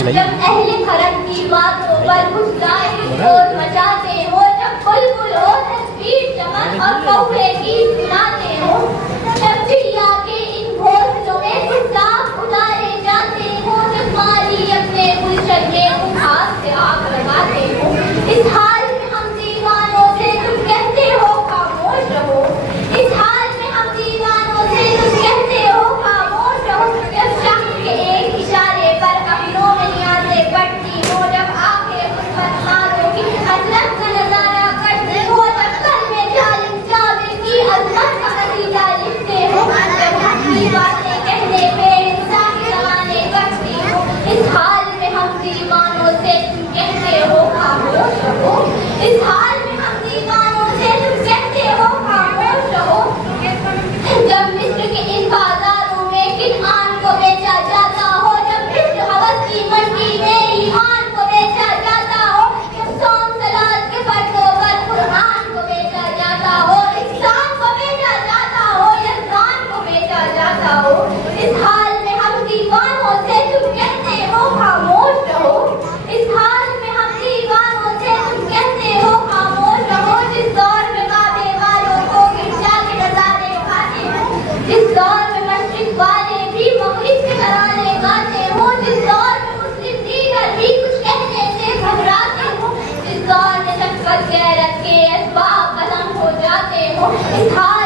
जब अहले खरम की बातों पर गुस्साए शोर मचाते हो, जब बुलबुल हो तस्वीर चमन और कौवे गीत सुनाते हो, जब चिड़िया के इन घोंसलों में गुस्ताख उतारे जाते हो, जब माली अपने गुलशन में घास से आग लगाते हो, इस हाल में हम दीवानों से तुम कहते हो खामोश रहो, इस हाल में हम दीवानों से तुम कहते हो खामोश रहो, जब शख्स के एक इशारे पर अखियों में नियाज़ें पड़ती हो, जब आंखें उस बदमाशों की हसरत का नजारा करते हो, जब कल में जालिम जाबिर की अज़मत का नतीजा लिखते हो, जब हंसी बातें कहने पे इंसानी ज़माने करती हो, इस हाल में हम दीवानों से तुम कहते हो खामोश रहो, इस हाल में हम दीवानों से तुम कहते हो खामोश रहो, जब मिस्र के इन बाजारों में किनान को बेचा जाता हो, जब मिस्र हवस की मंडी में ईमान को बेचा जाता हो, जब सोम सलाद के पर्दों पर कुरान को बेचा जाता हो, इस्लाम को बेचा जाता हो, यज़दान को बेचा जाता हो, इस हाल में हम दीवानों से तुम कहते हो खामोश रहो, इस हाल में हम दीवानों से तुम कहते हो खामोश रहो, जिस दौर में काबे वालों को गिरजा के नजारे खाते हो, जिस दौर में मस्जिद वाले भी मगरिब के तराने गाते हो, जिस दौर में मुस्लिम लीडर भी कुछ कहने से घबराते हो, जिस दौर में शफ़क़त गैरत के असबाब ख़त्म हो जाते हो, इस हाल